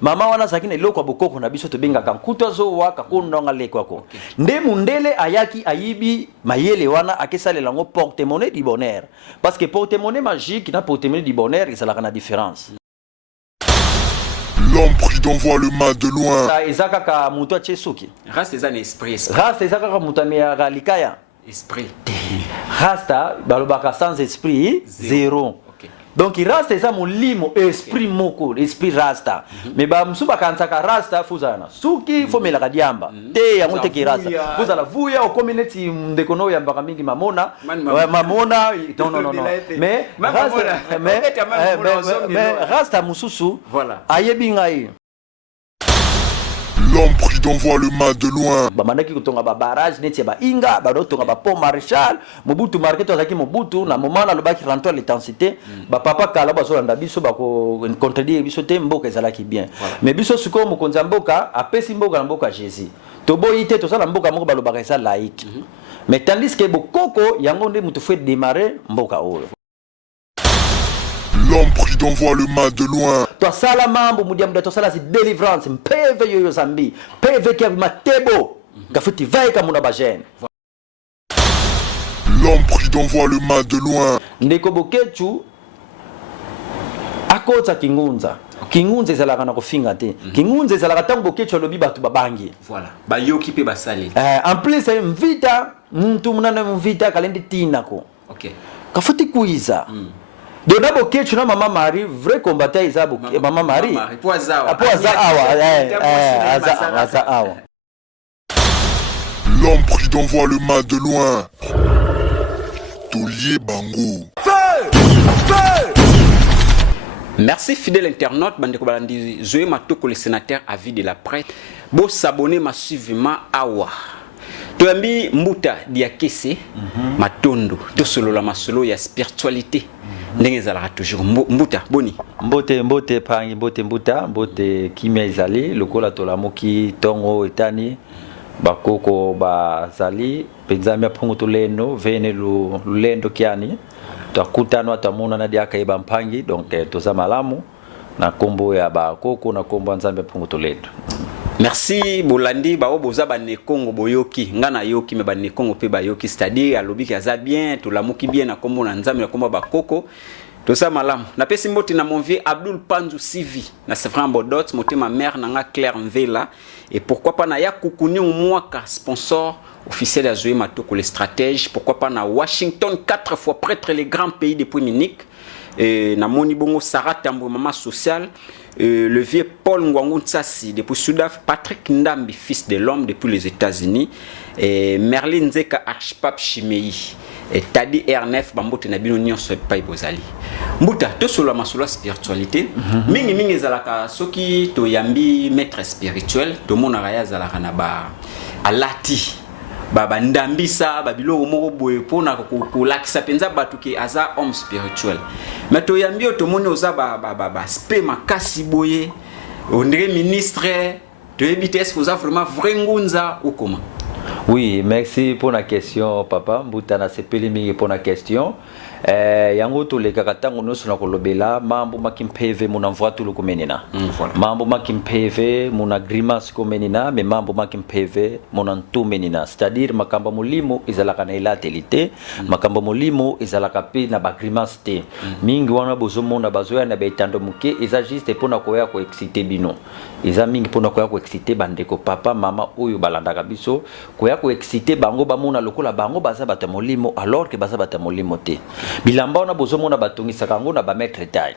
mama wana sakina iloko bokoko na biso to benga kankuto zo waka kundonga lekwako nde mundele ayaki ayibi mayele wana akesale lango porte-monnaie du bonheur parce que porte-monnaie magique na porte-monnaie du bonheur ça la différence. L'homme prudent voit le mal de loin. Ezaka ka muto chesuki Rasta eza na esprit. Rasta ezaka ka muto me galikaya Esprit. Rasta balobaka sans esprit zéro. Donc il rasta eza molimo esprit moko esprit rasta mais ba msuba kansaka rasta fuzana suki fomela kadiamba te yango te ki rasta fuzala vuya o community ndekono ya mbaka mingi mamona mamona non mais rasta mususu ayebi ngai. L'homme prudent voit le mal de loin. Bamanaki kutonga ba barrage neti ba inga ba tonga ba pont Maréchal Mobutu marketo azaki Mobutu na moment na lobaki rentrer l'intensité ba papa kala ba solanda biso ba ko contredire biso te mboka ezalaki bien mais biso suko mokonza mboka apesi mboka na mboka Jésus to boyite to sala mboka moko ba lobaka eza laïque mais tandis que bokoko yango nde mutu fait démarrer mboka oyo. L'homme prudent voit le mal de loin. Toi sala mambo mudiamda to sala si délivrance mpeve yoyo zambi peve kia matebo gafuti vaika muna bajene. L'homme prudent voit le mal de loin. Ndeko bokechu akota kingunza kingunza ezalaka na kofinga te kingunza ezalaka tango bokechu lobi batu babangi voilà ba yoki pe basali en plus mvita muntu munana mvita kalendi tinako OK kafuti kuiza Dona bokechu na mama Marie vrai combattant izabo mama Marie poaza awa. L'homme prudent voit le mal de loin. Tolier Bango. Merci fidèle internaute bandeko balandi Zoé Matoko le sénateur à vie de la presse. Bo s'abonner massivement awa. Toyambi mbuta diakese matondo to solo la masolo ya spiritualité. Ndenge zalaka toujours mbuta boni mbote pangi mbote kimia izali lokola tolamuki tongo etani bakoko bazali penzami apungu tulendo vene lulendo kiani takutano atamuna na diaka iba mpangi donc toza malamu na kombo ya bakoko na kombo nzambe apungu tulendo. Merci Bolandi bao boza ba ne Congo boyoki ngana yoki me ba ne Congo pe ba yoki c'est-à-dire alobiki aza bien to lamuki bien na kombo na nzambe na kombo ba koko to sa malamu na pesi mboti na mon vieux Abdul Panzu Sivi na Sefran Bodot moté ma mère nanga Claire Mvela et pourquoi pas na ya kukuni umwaka sponsor officiel à Zoé Matoko le stratège pourquoi pas na Washington 4 fois prêtre les grands pays depuis Munich et na moni bongo Sarah Tambo maman sociale le vieux Paul Ngwangu Tsasi depuis Sudaf, Patrick Ndambi fils de l'homme depuis les États-Unis et Merlin Zeka archipape Chimei et Tadi R9 bambote na bino nyonso pa ibozali mbuta to solo masolo spiritualité mingi ezalaka soki to yambi maître spirituel to mona raya zalaka na ba alati baba ndambisa babilo moko boye pona ko lakisa penza batuki aza homme spirituel mais to yambi to moni oza ba spe makasi boye ondre ministre to ebite est-ce que vous avez vraiment vrai ngunza ou comment? Oui, merci pour la question, papa. Mbutana sepeli mingi pour la question. Yango to le kakatango no sona kolobela mambo makimpeve muna mvwatu lukumenina. Mambo makimpeve muna grimace komenina, mais mambo makimpeve muna ntumenina. C'est-à-dire makamba mulimo izalaka na ilatelite, makamba mulimo izalaka pe na ba grimace te. Mingi wana bozomona bazoya na betando muke, eza juste pona koya ko exciter bino. Eza mingi pona koya ko exciter bandeko papa mama oyo balandaka biso, koya ko exciter bango bamona lokola bango baza bata molimo alors que baza bata molimo te. Bilamba ona bozomona batongisaka yango na ba maître taille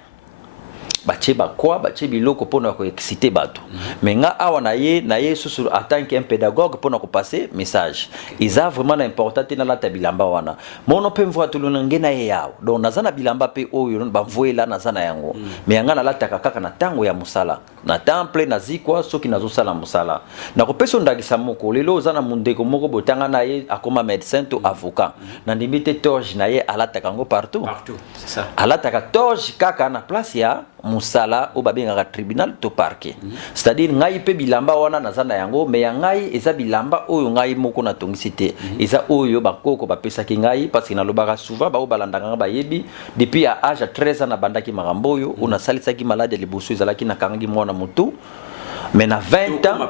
bache bakwa bache biloko pona ko exciter bato mais nga awa na ye susu en tant qu'un pédagogue pona ko passer message isa vraiment important na la bilamba wana mono pe mvwa tuluna ngena ye yawo donc nazana bilamba pe oyo ba mvoela nazana yango mais yanga na lataka kaka na tango ya musala na temple na zikwa soki nazo sala musala na ko peso ndakisa moko lelo zana mundeko moko botanga na ye akoma médecin to avocat na ndimite torche na ye alataka ngo partout C'est ça alataka torche kaka na place ya musala o babengaka tribunal to parquet. C'est-à-dire ngai pe bilamba wana nazana yango mais ya ngai eza bilamba oyo ngai moko na tongisi te. Eza oyo bakoko bapesaki ngai parce que nalobaka souvent ba o balandanga bayebi depuis à âge 13 ans na bandaki makambo oyo ona salisaki malade liboso ezalaki na kangi mwana mutu. Mais na 20 ans,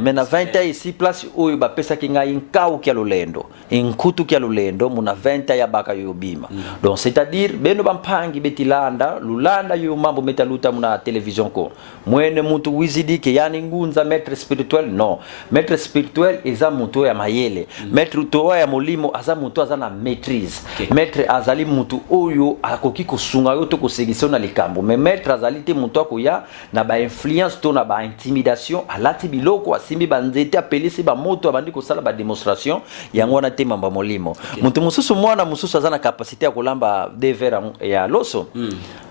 mais na 20 ans ici place oyo bapesaki ngai nkau kia lolendo, nkutu kia lolendo muna 20 ans ya baka yo bima. Donc c'est-à-dire beno bampangi betilanda, lulanda yo mambo metaluta muna télévision ko. Mwene mutu wizidi ke yani ngunza maître spirituel non. Maître spirituel eza mutu ya mayele. Maître to ya molimo aza mutu aza na maîtrise. Maître azali mutu oyo akoki kosunga yo to kosegisa na likambo. Mais maître azali te mutu akoya na ba influence to na ba intimidation alati biloko asimbi banzete apelisi ba moto abandi kosala ba démonstration yango na te mamba molimo. Mutu mususu mwana mususu aza na capacité ya kolamba de vera ya loso.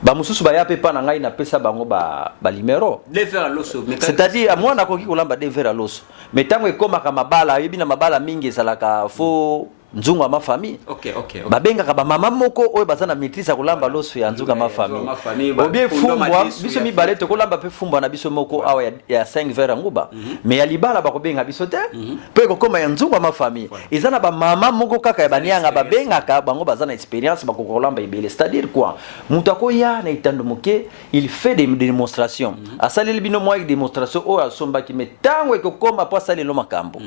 Ba mususu ba ya pepa na ngai na pesa bango ba limero. C'est-à-dire mwana akoki kolamba de vera loso. Mais tango ekomaka mabala yebi na mabala mingi ezalaka fo nzungu ma famille. Okay. Babenga ka ba mama moko oyo bazana maîtrise kolamba loso ya nzungu ma famille. Obie fumbwa biso mi balete kolamba pe fumbwa na biso moko awa ya 5 vera nguba. Mais ya libala bakobenga biso te. Pe ko koma ya nzungu ma famille. Ezana ba mama moko kaka ya banianga babenga ka bango bazana expérience bakokolamba ibele. C'est-à-dire quoi? Mutako ya na itando moke, il fait des démonstrations. Asali libino moi démonstration o asomba ki metango ekokoma po asali lo makambo.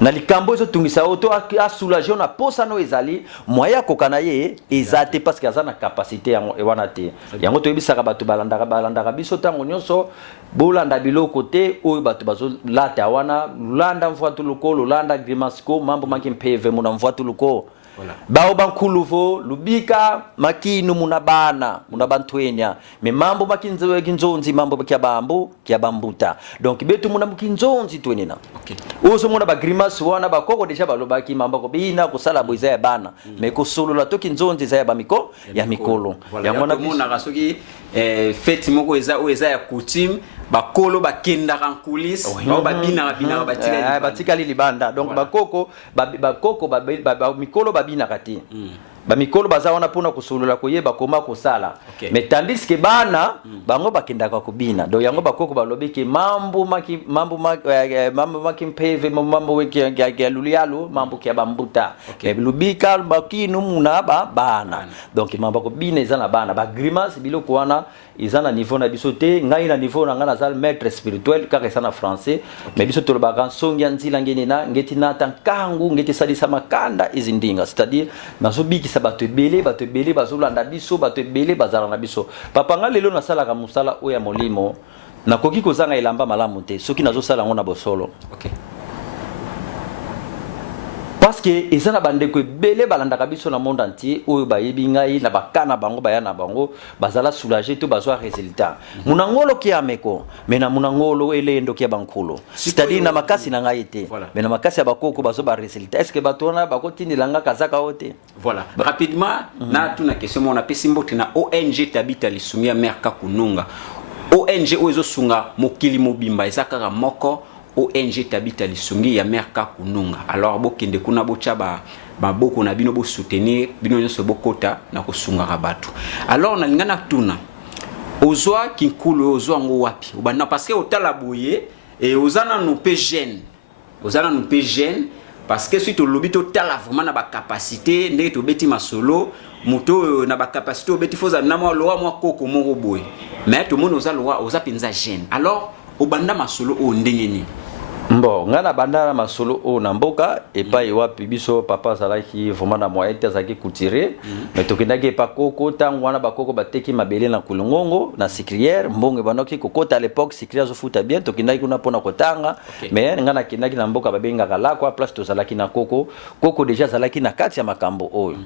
Na likambo zo tungisa auto a soulager na posa no ezali moya kokana ye ezate parce que azana capacité yango ewana te yango to yebisaka bato balandaka biso tango nyonso bolanda biloko te oyo bato bazo lata wana landa mfwatu lokolo landa grimasco mambo maki mpeve muna mfwatu lokolo. Voilà. Bao bankuluvo lubika makinu muna bantwenya me mambo makinzo kinzonzi mambo kia bambu kia bambuta donc betu muna mkinzonzi twenina. Okay. Oso muna ba grimace wana bakoko deja balobaki mambo ko bina kusala boiza ya bana me ko solo la to kinzonzi za ya bamiko ya mikolo ya mona muna kasoki fete moko eza ya coutume bakolo bakenda kan coulis babina batika libanda donc bakoko mikolo babina kati ba mikolo bazawana pona kusolola koyeba koma kosala. Mais tandis que bana bango bakenda ka kubina do yango bakoko balobiki mambo maki mpeve mambo weki ya lulialo mambo kia bambuta lubika bakinu muna bana donc mambo ko bina ezana bana ba grimace biloko wana izana niveau na biso te ngai na niveau na ngana zal maître spirituel car ça na français mais biso to ba songi nzila ngene na ngeti na tankangu ngeti salisa makanda izindinga c'est-à-dire nazobiki bato ebele bazolanda biso bato ebele bazala na biso papa nga lelo nasalaka musala oya molimo nakoki kozanga elamba malamu te soki nazosala ngo na bosolo. Okay. Parce que ezana bandeko ebele balandaka biso na monde entier oyo bayebi ngai na bakana bango baya na bango bazala soulager to bazwa résultat. Munangolo ki ameko mena munangolo elendo ki bankolo. C'est-à-dire na makasi na ngai te. Mais na makasi ya bakoko bazo ba résultat. Est-ce que batona bakotini langa kazaka ote? Voilà. Rapidement na tuna question mon apesi mbote na ONG Tabita Lisumia Merka Kununga. ONG oyo sunga mokili mobimba ezaka moko ONG Tabita Lisungi ya Merka Kununga. Alors bokende kuna bocha boko na bino bo soutenir bino nyonso bokota na kosunga rabatu. Alors na lingana tuna ozwa kinkulu ozwa ngo wapi ubana parce que otala boye et ozana no pe jeune parce que si to lobito tala vraiment na ba capacité ndenge to beti masolo moto na ba capacité obeti foza na mo loa mo koko mo boye mais to mono oza loa oza penza jeune. Alors obanda masolo o ndenge ni Bon, ngana bandana masolo o na mboka epa wapi biso papa salaki vraiment na moyen te zaki coutirer mais tokendaki pa koko tango wana bakoko bateki mabele na kulungongo na sicrière mbongo banoki kokota à l'époque sicrière zo futa bien tokendaki kuna pona kotanga mais ngana kindaki na mboka babenga kala kwa place to salaki na koko déjà salaki na kati ya makambo oyo.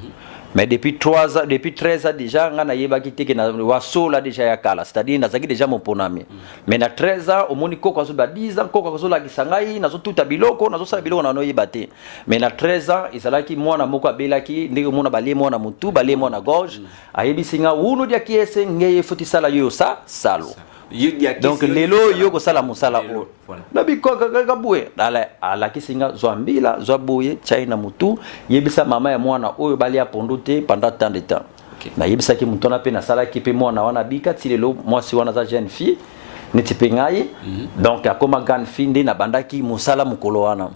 Mais depuis 13 ans déjà ngana yebaki teke na wasola déjà ya kala c'est-à-dire nazaki déjà moponami mais na 13 ans au moni koko azo ba 10 ans koko azo la kisangai nazo tuta biloko nazo sala biloko na no yebate mais na 13 ans izalaki mwana moko abelaki ndenge mona bale mwana mutu bale mwana gorge ayebisinga unu dia kiese ngeye futi sala yo sa salo. Donc lelo yoko sala musala o na bikoka kabue ala kisinga zwambila zwabuye china mutu yebisa mama ya mwana oyo bali apondute pendant tant de temps na yebisaki mutu wana pe nasalaki pe mwana wana bika ti lelo mwasi wana za jeune fille neti pe ngai donc akoma grande fille nde nabandaki mosala mokolo wana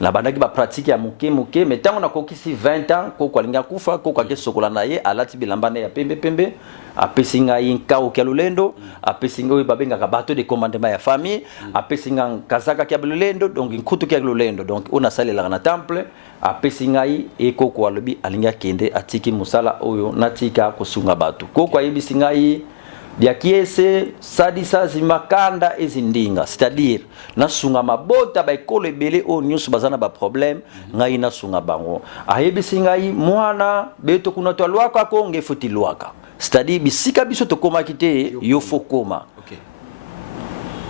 nabandaki bapratike ya moke moke mais ntango nakokisi 20 ans koko alingi akufa koko ake sokola na ye alati bilamba ne ya pembe apesi ngai nkauki ya lolendo apesi ngai oyo babengaka bato de commandement ya famille apesi ngai kazaka ya lolendo donc nkutu ya lolendo donc oyo nasalelaka na temple apesi ngai ekoko alobi alingi akende atiki mosala oyo natika kosunga bato koko ayebisi ngai biakiese sadisa zimakanda ezindinga c'est-à-dire nasunga mabota baekolo ebele oyo nyonso baza na baproblème ngai nasunga bango ayebisi ngai mwana beto kuna to alwaka ko ngefuti lwaka c'est-à-dire bisika biso tokomaki te yo fo koma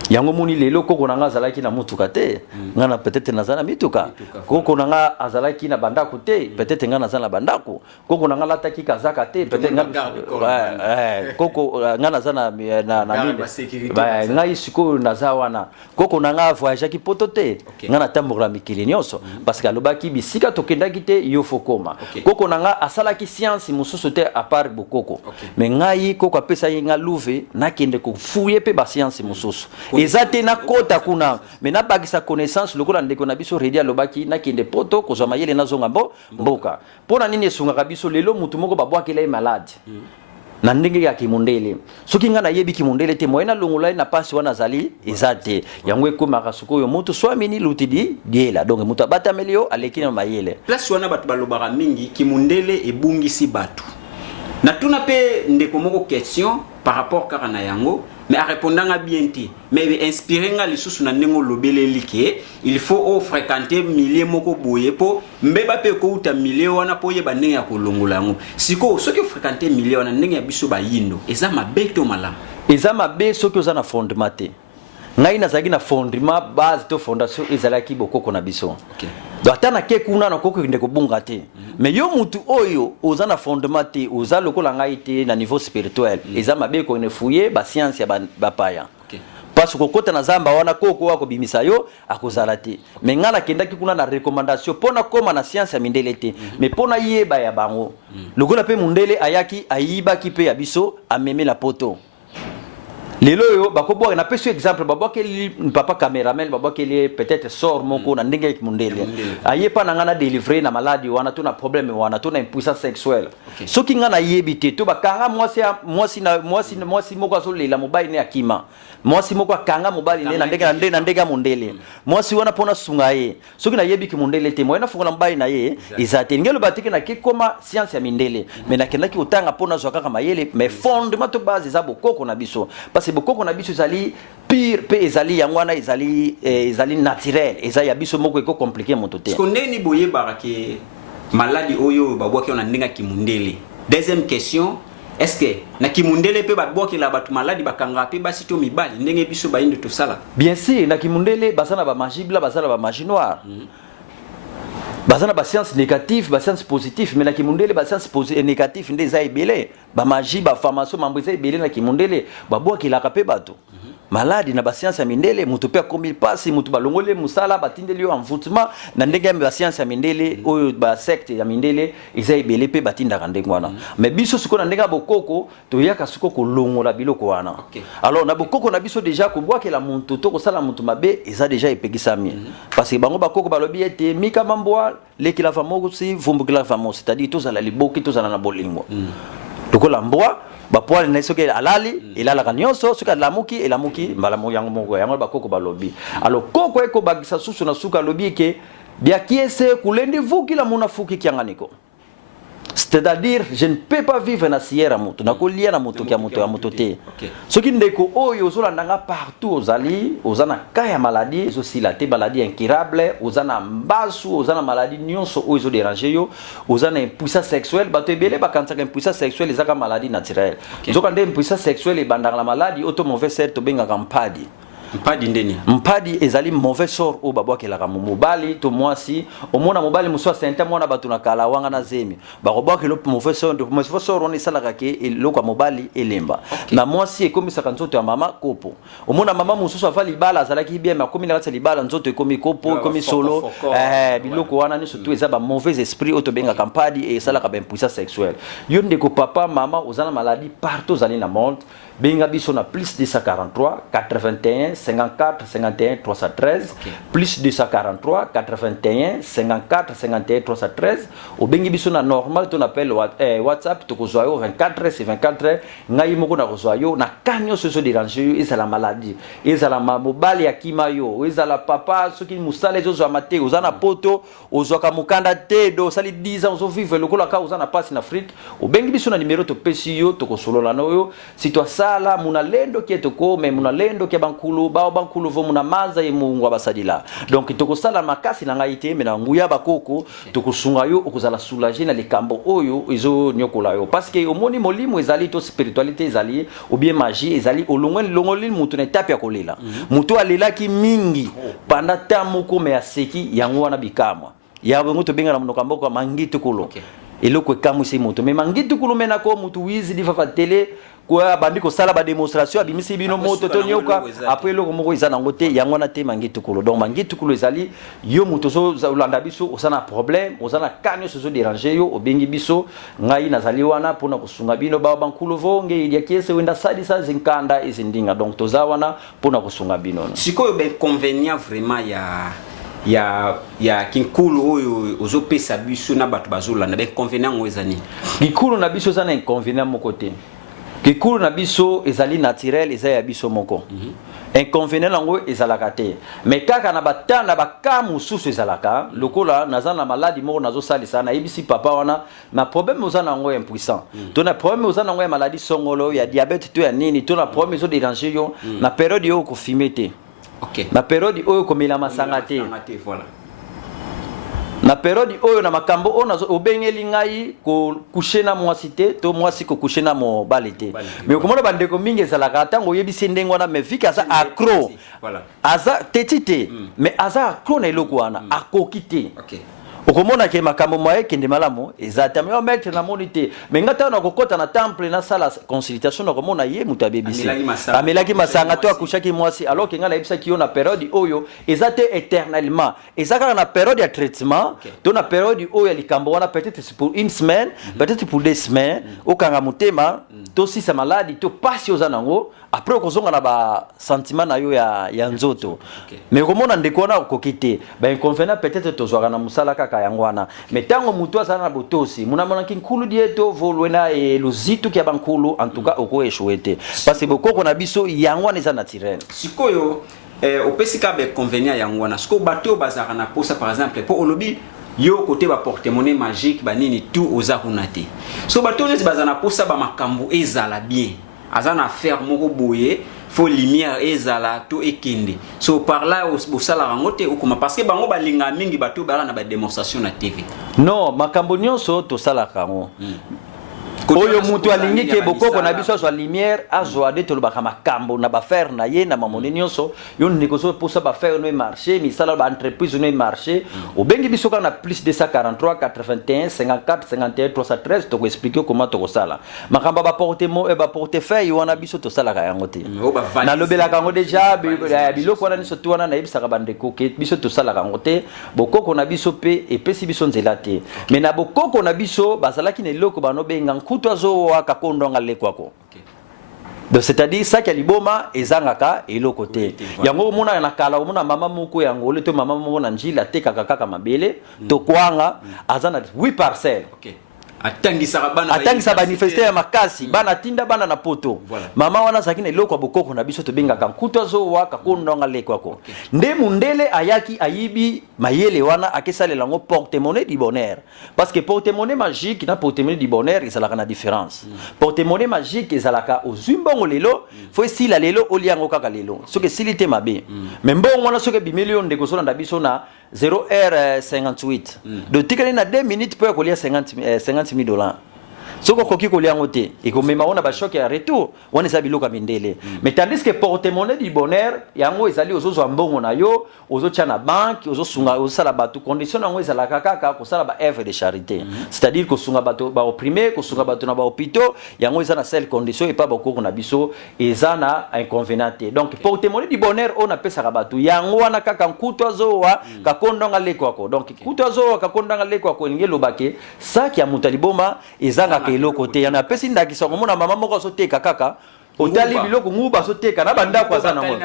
yango moni lelo koko nanga azalaki na mutuka te ngana peut-être nazana mituka koko nanga azalaki na bandako te peut-être ngana nazana bandako koko nanga lataki kazaka te peut-être ngana koko ngana nazana na mimi ngai siko nazawana koko nanga voyage ki poto te ngana tambola mikili nyonso parce que alobaki bisika tokendaki te yo fokoma koko nanga asalaki science mususu te à part bokoko mais ngai koko apesa nga louve nakende ko fouiller pe ba science mususu ezate na kota kuna mais na bagisa connaissance lokola ndeko na biso redi alobaki nakende poto kozwa mayele nazonga mboka pona nini esunga biso lelo mutu moko babwakela ye malade na ndenge ya kimundele soki nga na yebi kimundele te moyena longola na pasi wana zali ezate yango ekomaka sikoyo mutu swamini lutidi diela donc mutu abata melio aleki na mayele place wana bato balobaka mingi kimundele ebungisi bato na tuna pe ndeko moko question par rapport kaka na yango mais a répondanga bien ti mais inspiré nga lisusu na ndengo lobeleli ke il faut o fréquenter milieu moko boye po mbeba pe ko uta milieu wana po yeba ndenge ya kolongola yango siko soki fréquenter milieu wana ndenge ya biso ba yindo eza mabe to malamu eza mabe soki oza na fondement te ngai nazalaki na fondement base to fondation ezalaki bokoko na biso donc atana ke kuna na koko ndeko bunga te mais yo mutu oyo oza na fondement te oza lokola ngai te na niveau spirituel eza mabe ko ne fouiller ba science ya ba paya parce que kota na zamba wana koko wako bimisa yo akozala te mais ngala kendaki kuna na recommandation pona koma na science ya mindele te mais pona yeba ya bango lokola pe mundele ayaki ayibaki pe ya biso ameme la poto lelo yo bakobwa na peso exemple babwakeli papa cameraman babwakeli peut-être sort moko na ndenge ki mundele ayepa na ngana délivrer na maladie wana to na problème wana to na impuissance sexuelle soki ngana yebite to bakanga mwasi moko azolela mobali ne akima mwasi moko akanga mobali ne na ndenge mundele mwasi wana pona sunga ye soki na yebi ki mundele te moyena fungola mobali na ye izate ngelo batiki na kikoma science ya mindele mais nakendaki utanga pona zwa kaka mayele mais fondement to base za bokoko na biso parce bokoko na biso ezali pire pe ezali yangwana ezali naturel ezali ya biso moko eko compliqué moto te skonde ni boye barake maladi oyo babwaki na ndenge kimundele deuxième question est-ce que na kimundele pe babwaki la batu maladi bakanga pe basi to mibali ndenge biso bayindo to sala bien sûr na kimundele basana ba magie bla basana ba magie noire bazana ba science négative ba science positive mais na kimundele ba science négative nde za ebele ba magie ba formation mambo za ebele na kimundele babwaki la kape bato maladi na ba science ya mindele mutu pe akomi pasi mutu balongole musala batindeli yo envoûtement na ndenge ba science ya mindele oyo ba secte ya mindele eza ebele pe batinda ndenge wana mais biso siko na ndenge bokoko to yaka siko ko longola biloko wana alors na bokoko na biso déjà ko bwakela muntu to ko sala muntu mabe eza déjà epegisami parce que bango bakoko balobi ete mika mamboa lekila famoko si vumbukila famoko c'est-à-dire to zala liboki to zala na bolingo tokola mboa bapoale na soki alali elala kanyoso soki alamuki elamuki mbala yango moko yango bakoko balobi alors koko eko bagisa susu na suka lobi ke bia kiese kulendi vuki la muna fuki kianganiko c'est-à-dire je ne peux pas vivre na sierra moto na kolia na moto kia moto ya moto te soki ndeko oyo ozola ndanga partout ozali ozana kaya maladie ezosila te maladie incurable ozana mbasu ozana maladie nyonso oyo ezo déranger yo ozana impuissance sexuelle bato ebele bakansaka impuissance sexuelle ezaka maladie naturelle zoka nde impuissance sexuelle ebandaka la maladie auto mauvais ser to bengaka mpadi mpadi ndeni mpadi ezali mauvais sort o babwakelaka mobali to mwasi omona mobali muso asenta mwana bato na kala wanga na zemi bakobwakela mauvais sort on esalaka ke eloko ya mobali elemba na mwasi ekomisaka nzoto ya mama kopo omona mama mosusu ava libala azalaki bien makomi na kati ya libala nzoto ekomi kopo ekomi solo biloko wana nyonso to eza ba mauvais esprit oyo tobengaka mpadi esalaka baimpuissance sexuelle yo ndeko papa mama oza na maladie partout ozali na monde benga biso na plus 243 81 54 51 313 plus 243 81 54 51 313 obengi biso na normal to appelle WhatsApp to kozwa yo 24/24 ngai moko na kozwa yo na kanyo soso déranger yo ezala maladie ezala mobali ya kima yo ezala papa soki musala ezo mate ozana poto ozwaka mukanda te do sali 10 ans ozo vivre lokola ka ozana passe na Afrique obengi biso na numéro to pesi yo to kosolola no yo si to sala muna lendo kietoko me muna lendo ke bankulu bao bankulu vo muna maza ye mungu abasadila donc to kosala makasi na ngai te me na nguya bakoko to kosunga yo okozala soulager na likambo oyo ezo nyokola yo parce que omoni molimo ezali to spiritualité ezali ou bien magie ezali olongoli longoli mutu na étape ya kolela mutu alelaki mingi pendant tamoko me aseki yango wana bikamwa ya bongo to benga na monoko mboko mangitu kulo eloko ekamu se mutu me mangitu kulo mena ko mutu wizi difa tele kwa bandi ko sala ba démonstration abimisi bino moto to nyoka après eloko moko eza nango te yango na te mangitu kulo donc mangitu kulo ezali yo mutu so ulanda biso osana problème osana kanyo so déranger yo obengi biso ngai nazali wana pona kusunga bino ba bankulo vonge ili kiese wenda sadi sa zinkanda izindinga donc tozawana pona kusunga bino sikoyo ben convenient vraiment ya kinkulu oyo ozopesa biso na bato bazolanda ben convenient ngwezani kinkulu na biso zana inconvénient moko te kikulu na biso ezali naturel eza ya biso moko inconvénient nango ezalaka te mais kaka na batana bakamu mususu ezalaka lokola naza na maladie moko nazosalisa na yebisi papa wana na problème oza nango impuissant to na problème oza nango ya maladie songolo ya diabète to ya nini to na problème ezo déranger yo na période yo ko fumer te na période oyo komela masanga te voilà na période oyo na makambo ona obengeli ngai ko coucher na mwasi te to mwasi ko coucher na mobali te mais komona bandeko mingi ezalaka tango yebisi ndengo wana mais vika aza accro voilà aza tetite mais aza accro na eloko wana akoki te okomona ke makambo moye kende malamu ezatami o maître na monité mais ngata na kokota na temple na sala consultation na komona ye mutabebisi amelaki masanga to akushaki mwasi alors que ngala yebisa ki yo na période oyo ezate éternellement ezaka na période ya traitement to na période oyo likambo wana peut-être pour une semaine peut-être pour 2 semaines okanga mutema to si sa maladie to passe aux anango après okozonga na ba sentiment na yo ya nzoto mais komona ndeko na kokite ba inconvénient peut-être tozwaka na musala kaka yango wana mais tango mutu azana na botosi munamona kinkulu dieto volwena e luzitu kia bankulu en tout cas oko échoué parce que bokoko na biso yango wana eza naturel sikoyo opesi ka be convenient yango wana siko bato bazaka na posa par exemple pour olobi yo côté ba porte-monnaie magique ba nini tout oza kunate so bato nezi bazana posa ba makambo ezala bien azana affaire moko boye faut lumière ezala to ekende so par là au sala rangote okoma parce que bango balinga mingi bato bala na ba démonstration na TV non makambo nyonso to sala kango oyo mutu alingi ke bokoko na biso so lumière azwa de tolobaka makambo na ba faire na ye na mamoni nyonso yo ndeko so pour ça ba faire no marché mi sala ba entreprise no marché obengi biso kana plus de 143 81 54 51 313 to ko expliquer comment to ko sala makamba ba portefeuille wana biso to sala ka yango te na lobela kango déjà biloko wana niso to wana na yebisaka bandeko ke biso to sala kango te bokoko na biso pe epesi biso nzela te mais na bokoko na biso bazalaki na eloko bano benga kutozo waka kondonga lekwako donc c'est-à-dire ça qui liboma ezangaka eloko te yango mona na kala mona mama moko yango le to mama moko na njila te kaka mabele to kwanga azana 8 parcelles atangisa manifester ya makasi bana tinda bana na poto mama wana sakina eloko bokoko na biso to bengaka kutozo waka kondonga lekwako nde mundele ayaki ayibi mayele wana akesalela ngo porte-monnaie du bonheur parce que porte-monnaie magique na porte-monnaie du bonheur ezalaka na différence porte-monnaie magique ezalaka ozumbongo lelo faut sila lelo oliango kaka lelo soki silite mabe mais mbongo wana soki bimilio ndeko so na biso na 0h58 de tikali na 2 minutes pour kolia $50,000 soko koki kolia ngote ekomema ona ba choc ya retour wana eza biloko mindele mais tandis que porte-monnaie du bonheur yango ezali ozozwa mbongo na yo ozotia na banque ozosunga osala bato condition yango ezalaka kaka kosala ba œuvre de charité c'est-à-dire kosunga bato ba opprimé kosunga bato na ba hôpitaux yango eza na seule condition et pas bakoko na biso eza na inconvénient donc porte-monnaie du bonheur on apesaka bato yango wana kaka nkutu azowa kakondanga lekwako donc nkutu azowa kakondanga lekwako elingi elobake saki ya mutu liboma ezangaka eloko te yana apesi ndakisa komona mama moko azoteka kaka otali biloko nguba azoteka na bandako aza nango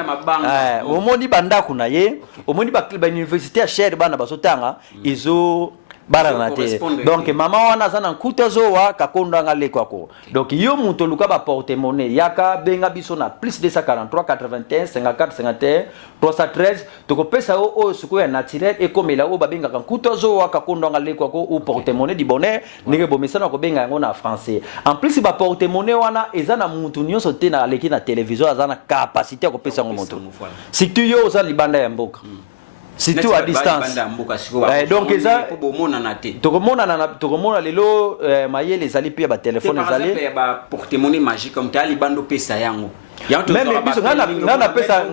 omoni bandako na ye omoni ba université ya chere bana bazotanga izo bara na te donc mama wana zana nkuta zowa kakondanga lekwako donc yo muto luka ba porte-monnaie yaka benga biso na plus 243 81 54 51 313 tokopesa o suko ya naturel et comme la o babenga nkuta zowa kakondanga lekwako ou porte-monnaie du bonheur ndenge bomesana ko benga yango na français en plus ba porte-monnaie wana ezana mutu nyonso te na leki na télévision azana capacité ko pesa ngo mutu surtout yo za libanda ya mboka surtout à distance donc ça tokomona lelo mayele ezali pe ba téléphone ezali ba porte-monnaie magique comme tali bando pesa yango même biso ngana pesa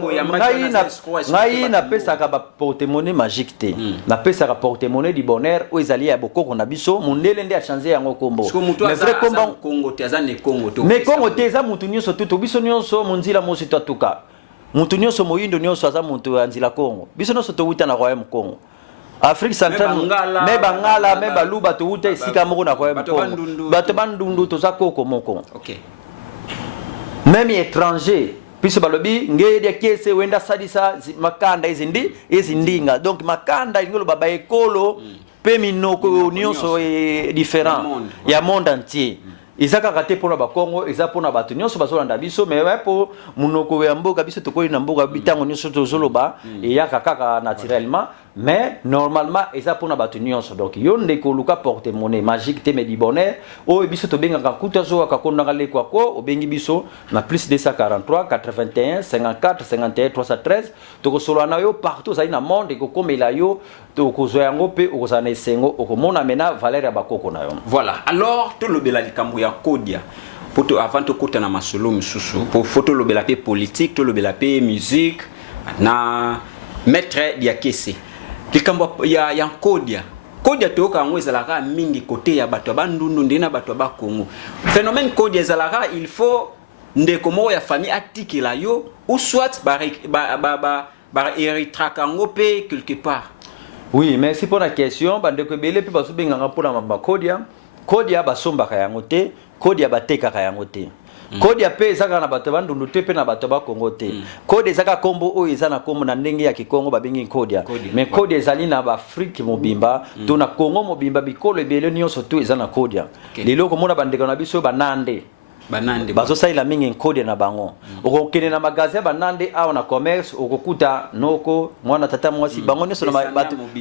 ngai na pesa ka ba porte-monnaie magique te na pesa ka porte-monnaie du bonheur o ezali ya bokoko na biso mundele nde a changer yango kombo mais vrai kombo Congo te azane Congo to mais Congo te za mutu nyonso to biso nyonso munzila mosi to atuka mutu nyonso moyindo nyonso aza mutu ya nzila Congo biso nyonso towuta na royaume Congo Afrique centrale me bangala me baluba towuta esika moko na royaume Congo bato bandundu toza koko moko OK même étranger puisque balobi ngedi akese wenda sadisa makanda ezindinga donc makanda ngolo baba ekolo pe minoko nyonso différent ya monde entier izaka kate pona ba Congo eza pona bato nyonso bazolanda biso mais po munoko ya mboka biso tokoli na mboka bitango nyonso tozoloba et yaka kaka naturellement mais normalement eza pona bato nyonso donc yo ndeko luka porte-monnaie magique te me di bonheur o biso to benga kakuta zo akakondanga lekwako obengi biso na plus 243 81 54 51 313 tokosolo na yo partout za ina monde ekokomela yo tokozwa yango pe okozana esengo okomona mena valeur ya bakoko na yo voilà alors to lobela likambo ya kodia poto avant to kota na masolo misusu pour photo lobela pe politique to lobela pe musique na maître Diakese likambo ya kodia toka ngo ezalaka mingi côté ya bato bandundu ndena bato ba Congo phénomène kodia ezalaka il faut ndeko mo ya famille atikela yo ou soit ba eritraka ngo pe quelque part. Oui, merci pour la question. Bandeko belé pe baso benga ngapona mamba kodia basomba kayango te kodia bateka kayango te kodia pe ezaka na bato bandundu te pe na bato ba Congo te kodia ezaka kombo o ezana kombo na ndenge ya kikongo babengi kodia mais kodia ezali na ba Afrique mobimba to na Congo mobimba bikolo ebele nyonso to ezana kodia lelo komona bandeko na biso banande bazo saila mingi kodia na bango okokene na magasin banande awa na commerce okokuta noko mwana tata mwasi bango nyonso na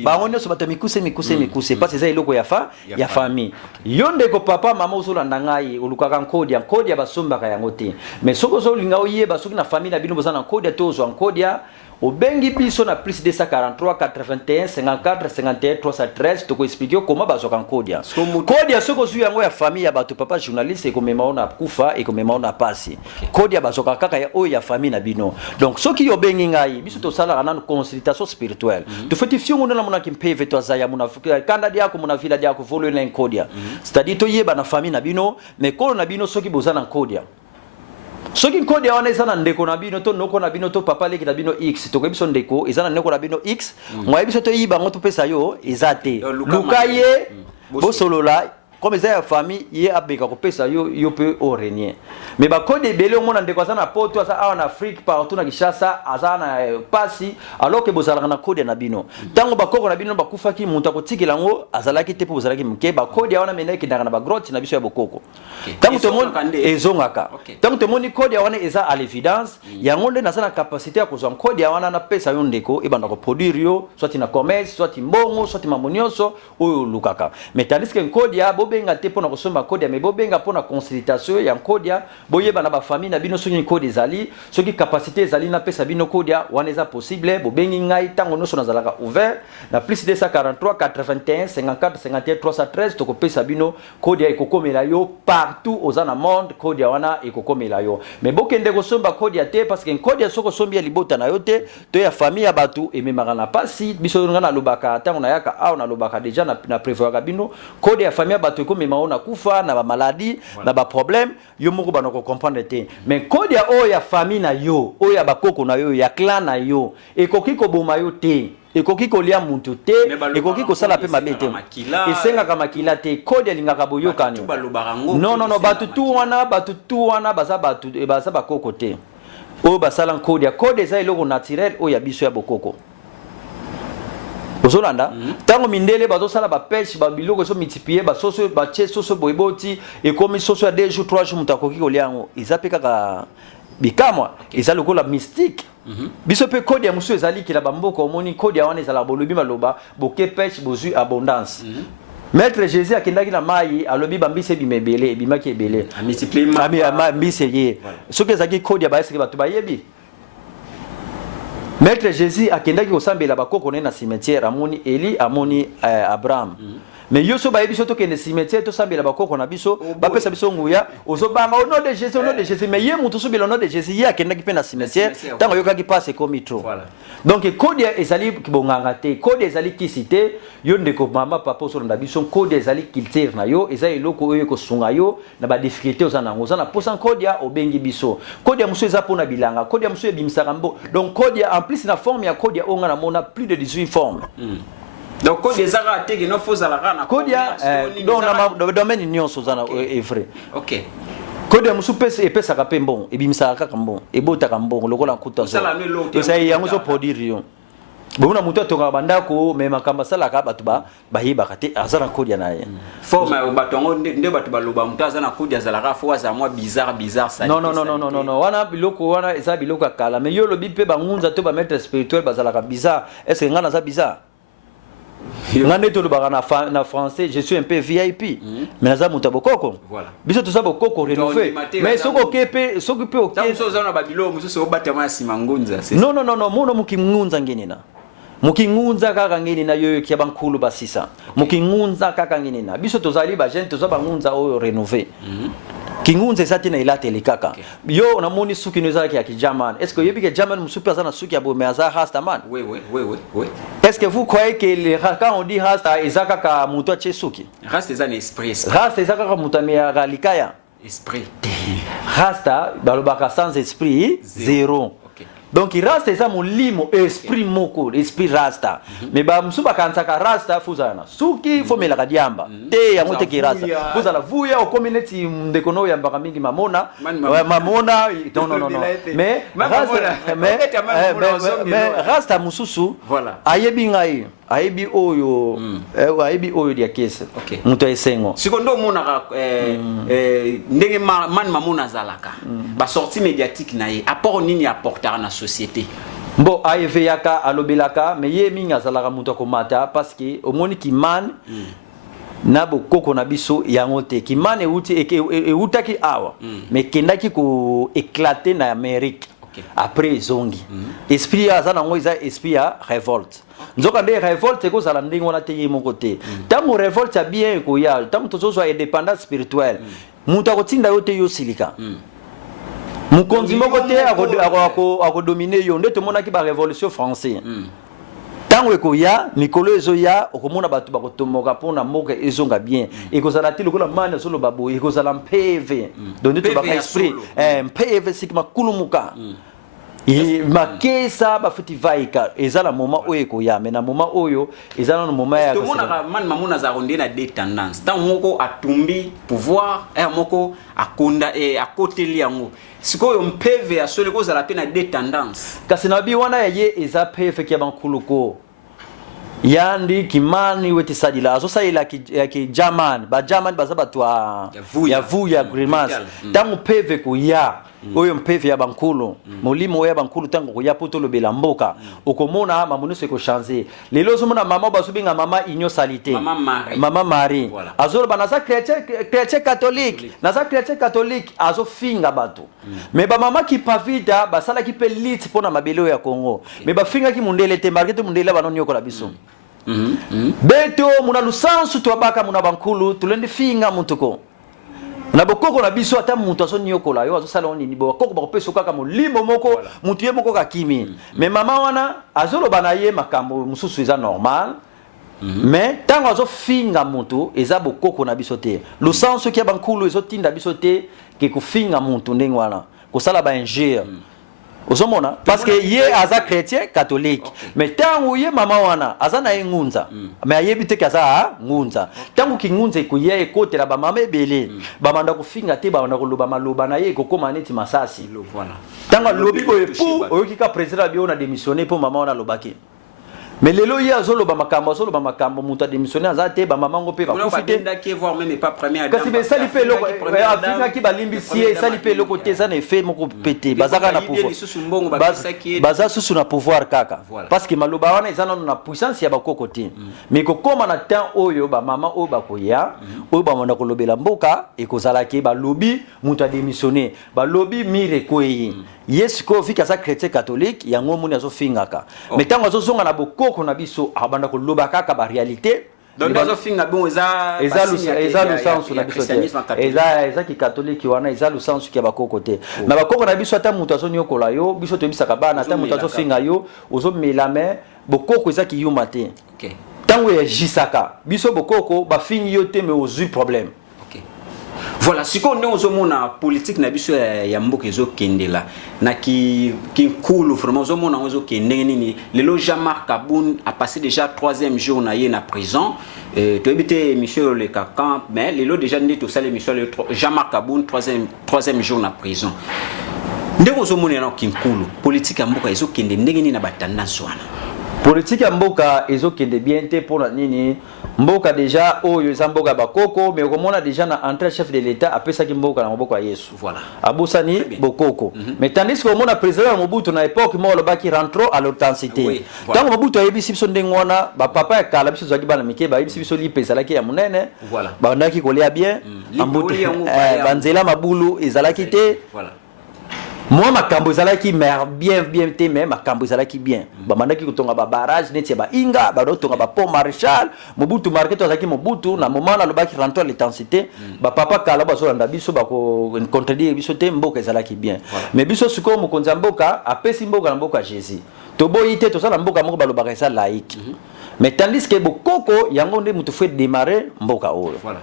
bango nyonso bato mikuse parce eza eloko ya famille yo ndeko papa mama ozolanda ngai olukaka kodia basombaka yango te mais soko ozolinga oyeba soki na famille na bino bozana kodia to ozwa kodia obengi biso na plus 243 81 54 51 313 toko expliquer comment bazoka kodia soko zui yango ya famille ya bato papa journaliste ekomema ona kufa ekomema ona pasi kodia bazoka kaka ya oyo ya famille na bino donc soki yo bengi ngai biso to sala na consultation spirituelle to fetifier ngona na mona kimpeve to azaya mona kanda diako mona villa diako volo na kodia c'est-à-dire to yeba na famille na bino mais kolo na bino soki bozana kodia soki kodia wana ezana ndeko na bino to noko na bino to papa leki na bino x to kebiso ndeko ezana ndeko na bino x mwa biso to yiba ngo to pesa yo ezate lukaye bosolola comme ça ya famille ye abeka ko pesa yo pe o renier mais ba kode belé o mona ndeko azana poto asa en Afrique partout na Kinshasa azana pasi alors que bozala na kode na bino tango ba koko na bino ba kufaki munta ko tikela ngo azalaki te po bozalaki mke ba kode wana mena kindanga na ba grotte na biso ya bokoko tango to mona ezongaka tango to moni kode wana eza à l'évidence yango nde na sana capacité ya kozwa kode wana na pesa yo ndeko ebanda ko produire yo soit na commerce soit mbongo soit mamonioso oyo lukaka mais tandis que kode ya bobenga te pona kosomba code ya, mais bobenga pona consultation ya code ya, boyeba na ba famille na bino soki code ezali, soki capacité ezali na pesa bino code ya, wana eza possible, bobengi ngai tango noso nazalaka ouvert na plus 243 81 54 51 313 tokopesa bino code ya ekokomela yo partout aux na monde, code ya wana ekokomela yo. Mais bokende kosomba code ya te parce que code ya soko sombi ya libota na yo te, to ya famille ya batu ememaka na pasi biso ngana lobaka tango na yaka aw na lobaka déjà na prévoir bino code ya famille ya batu ekomema ona kufa na ba maladie na ba problème yo moko bana ko comprendre te. Mais code ya o ya famille na yo, o ya bakoko na yo, ya clan na yo ekoki ko boma yo te, ekoki kolia muntu te, ekoki kosala pe mabe te, esengaka makila te. Code elingaka boyokani. Non batu tu wana baza bakoko te. O basala code ya code eza eloko naturel o ya biso ya bokoko. Ozolanda tango mindele bazosala ba pêche ba biloko so multiplier ba soso ba che soso boyboti e komi soso ya 2 jours 3 jours mutakoki koliango izape kaka bikamwa eza lokola mystique. Biso pe code ya musu ezali kila bamboko omoni code ya wana ezala bolobi baloba boke pêche bozu abondance. Maître Jésus akendaki na mai alobi bambise bimebele bimaki ebele a multiplier mbise ye soki ezaki code ya baeseke bato bayebi. Maître Jésus akendaki kosambela bakoko na cimetière amoni Eli amoni Abraham. Mais yo so bayebi so to kende cimetière to sambela bakoko na biso bapesa biso nguya ozobanga au nom de Jésus mais ye mutu so bila au nom de Jésus ye akendaki pe na cimetière tango yokaki passe comme trop. Donc code ezali kibonganga te, code ezali kisite yo ndeko mama papa so na biso code ezali culture na yo eza eloko oyo ko sunga yo na ba difficulté ozana ngo ozana posa code ya obengi biso. Code ya muso eza pona bilanga, code ya muso ebimisaka mbo. Donc code ya en plus na forme ya code ya onga na mona plus de 18 formes. Donc code des arrêtés qui non faux à la rana. Code ya donc na domaine nyonso ozana est vrai. OK. Code ya musu pesa epesa ka pembon ebimisaka ka mbon ebota ka mbon lokola nkuta so. Esa yango so produire yo. Bona mutu atonga bandako me makamba sala ka batu ba bayiba kate azana code ya naye. Forme ya batongo nde batu baloba mutu azana code ya zalaka fo za moi bizarre ça. Non wana biloko wana eza biloko kala mais yo lobi pe bangunza to ba maître spirituel bazalaka bizarre. Est-ce que ngana za bizarre? Ngane to lobaka na français je suis un peu VIP mais naza mutu bokoko voilà biso to sa bokoko rénové mais soko kepe soko pe ok tamuso zana babilo muso so batama simangunza non mono mukingunza ngenina mukingunza kaka ngenina yo kia bankulu basisa mukingunza kaka ngenina biso to zali ba jeune to za bangunza oyo rénové kingunza esati na ilateli kaka yo unamoni suki nweza ya kijaman est-ce que yebi ke jaman musupi azana suki ya bome aza rasta man oui est-ce que vous croyez que quand on dit rasta ezaka ka muto che suki rasta ezana esprit rasta ezaka ka mutamia ya galikaya esprit rasta balobaka sans esprit zéro. Donc il rasta eza molimo esprit moko esprit rasta mais ba musuba kansaka rasta fuzana suki fomela kadiamba te yango te ki rasta fuzala vuya o community ndekono ya mbaka mingi mamona non mais rasta mususu ayebi ngai ayebi oyo dia kese muto esengo sikondo mona ndenge man mamona zalaka ba sortie médiatique na ye apport nini apportera na société mbo AEV yaka alobelaka mais ye minga zalaka muto komata parce que omoni ki man na bokoko na biso yango te ki man utaki awa mais kendaki ko éclater na Amérique après zongi esprit ya zana ngo iza esprit ya révolte nzoka nde révolte ko zala ndingo na te yimo te tamu révolte ya bien ko ya tamu tozo indépendance spirituelle muta ko tinda yote yo silika mukonzi moko te ako dominer yo nde to monaki ba révolution française tango eko ya mikolo ezo ya okomona batu bakotomoka pona moka ezonga bien ekozala ti lokola mane solo babo ekozala mpeve donc nde to ba esprit mpeve sikma kulumuka makesa bafuti vaika ezala moment oyo ekoya mais na moment oyo ezala na moment ya to mona man mamuna za ronde na des tendances tant moko atumbi pouvoir moko akonda akoteli yango sikoyo mpeve ya solo ko zala pe na des tendances kasi na bi wana ye eza peve kia bankuluko yandi kimani weti sadila azosa ila ki German ba German baza batwa ya vu ya grimace tangu peve ko ya oyo mpeve ya bankulu molimo ya bankulu tango ko ya poto lobela mboka okomona mamunuso ko changer lelo zomona mama basobinga mama inyo salite mama Marie azolo banaza chrétien catholique naza chrétien catholique azo finga bato mais ba mama ki pavida basala ki pe lit pona mabelo ya Congo mais ba finga ki mundele te marquete mundele banoni yokola biso beto muna lusansu twabaka muna bankulu tulende finga mutuko na bokoko na biso ata muntu aso nyokola yo azo sala nini bo bokoko bakopesa kaka molimo moko muntu ye moko kakimi mais mama wana azolo bana ye makambo mususu eza normal mais tango azo finga muntu eza bokoko na biso te lusansu ki bankulu ezo tinda biso te ke kufinga muntu ndenge wana kosala ba injure Ozomona parce que ye aza chrétien catholique mais tangu ye mama wana aza na ngunza mais ayebite kaza ngunza tangu ki ngunza ikuye ekotela ba mama ebele ba manda kufinga te ba wana koloba maloba na ye kokoma neti masasi voilà tangu lobi ko epu oyoki ka président bio na démissionner pour mama wana lobaki mais lelo ye azoloba makambo muta démissionner azate ba mama ngo pe ba profiter ndaki voir même pas première dame kasi be sali pe loko afika ki balimbi sie sali pe loko te ça ne fait moko pété bazaka na pouvoir baza susu na pouvoir kaka parce que maloba wana ezana na puissance ya bakoko te mais kokoma na temps oyo ba mama oyo bakoya oyo ba mona kolobela mboka ekozala ke ba lobby muta démissionner ba lobby mire koyi Yes ko fika sa chrétien catholique yango moni azo fingaka mais tango azo zonga na bokoko na biso abanda ko loba kaka ba réalité donc azo finga bon eza le sens na biso eza ki catholique wana eza le sens ki bakoko te na bakoko na biso ata mutu azo nyokola yo biso to bisaka bana ata mutu azo finga yo ozo melame bokoko eza ki yuma te tango ya jisaka biso bokoko ba fingi yo te mais ozu problème. Voilà, si on est aux politique na biso ya mboka ezo kendela na ki cool vraiment aux mona ozo kendeni lelo Jean-Marc Kaboun a passé déjà 3e jour na ye na prison to ebité monsieur le Kakan mais lelo déjà ndi to sale monsieur Jean-Marc Kaboun 3e jour na prison ndeko ozo mona na ki cool politique ya mboka ezo kende ndengeni na batandance wana politique ya mboka ezo kende bien te pour nini mboka déjà oyo eza mboka bakoko mais komona déjà na entrée chef de l'état apesa ki mboka na mboka Yesu voilà abusani bokoko mais tandis que komona président Mobutu na époque mo lobaki rentro à l'authenticité tango Mobutu ayebisi biso ndenge wana ba papa ya kala biso zaki bana mike ba ayebisi biso lipesa laki ya munene ba ndaki kolia bien ambutu banzela mabulu ezalaki te voilà moi makambo ezalaki bien te mais makambo ezalaki bien ba mandaki kotonga ba barrage neti ba inga ba dotonga ba pont Maréchal Mobutu marketo azaki Mobutu na moment na lobaki rentrer l'intensité ba papa kala ba zolanda biso ba ko contredire biso te mboka ezalaki bien mais biso siko mokonza mboka apesi mboka na mboka Jésus to boyi te to sala mboka moko ba lobaka eza laïque mais tandis que bokoko yango nde mutu fait démarrer mboka oyo voilà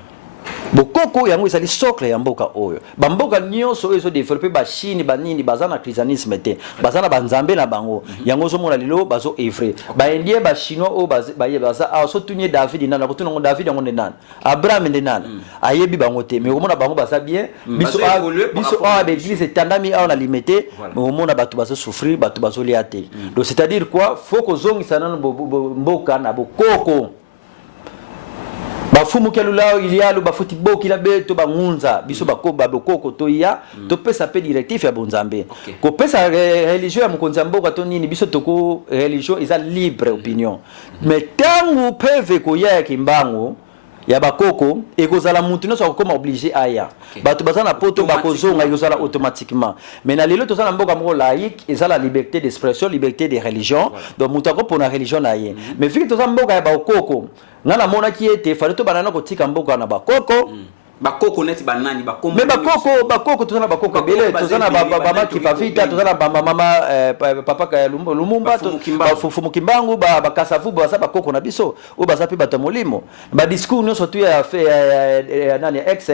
bokoko yango ezali socle ya mboka oyo bamboka nyonso ezo développer ba Chine banini bazana christianisme te bazana banzambe na bango yango zo mona lelo bazo evre ba indien ba chinois o baza so tunye David nana kotuna ngo David ngo nana Abraham nana ayebi bango te mais omona bango baza bien biso a l'église tandami a on a limité mais omona batu bazo souffrir batu bazo liate donc c'est-à-dire quoi faut ko zongisa na mboka na bokoko bafumu kelulao ilialo bafuti boki la beto bangunza biso bakoba bokoko to ya to pesa pe directif ya bonzambe ko pesa religion ya mukonza mboka to nini biso toko religion eza libre opinion mais tangu peve ko ya kimbango ya bakoko ekozala mutu no so koma obligé aya batu bazana poto bakozonga ekozala automatiquement mais na lelo tozana mboka moko laïque ezala liberté d'expression liberté de religion donc mutu akopona religion na ye mais fiki tozana mboka ya bakoko ngana mona ki ete fale to banana kotika mboka na bakoko bakoko neti banani bakombo mais bakoko tozana bakoko bele tozana mama kipavita tozana mama papa ka lumumba bafumu kimbangu bakasavu basa bakoko na biso o basa pe batamolimo ba discours nyonso tu ya nani ex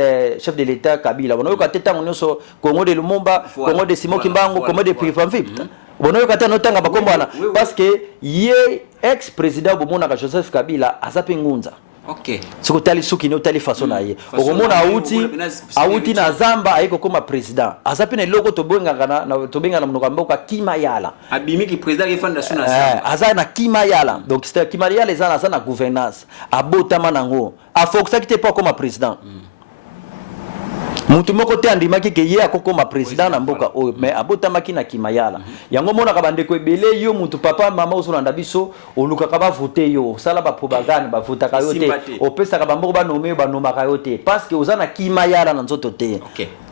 chef de l'état Kabila bono ko teta nyonso Congo de Lumumba Congo de Simon Kimbangu Congo de Pivamvip bono ko teta notanga bakombo wana parce que ye ex président bomona ka Joseph Kabila azape ngunza. OK. Siko tali suki ne tali façon na ye. Okomona auti na zamba ayiko koma président. Azape ne loko to benga na mnoka mboka kima yala. Abimi ki président ki fanda suna zamba. Aza na kima yala. Donc c'est kima yala ezana na gouvernance. Abotama nango. Afoksa ki te pas comme président. mutu moko te andimaki ke ye akokoma président na mboka oyo mais abotamaki na kimayala yango mona ka bandeko ebele yo mutu papa mama osolanda biso olukaka ba voter yo sala ba propagande ba votaka yo te opesaka ba mboko ba nomé ba nomaka yo te parce que ozana kimayala na nzoto te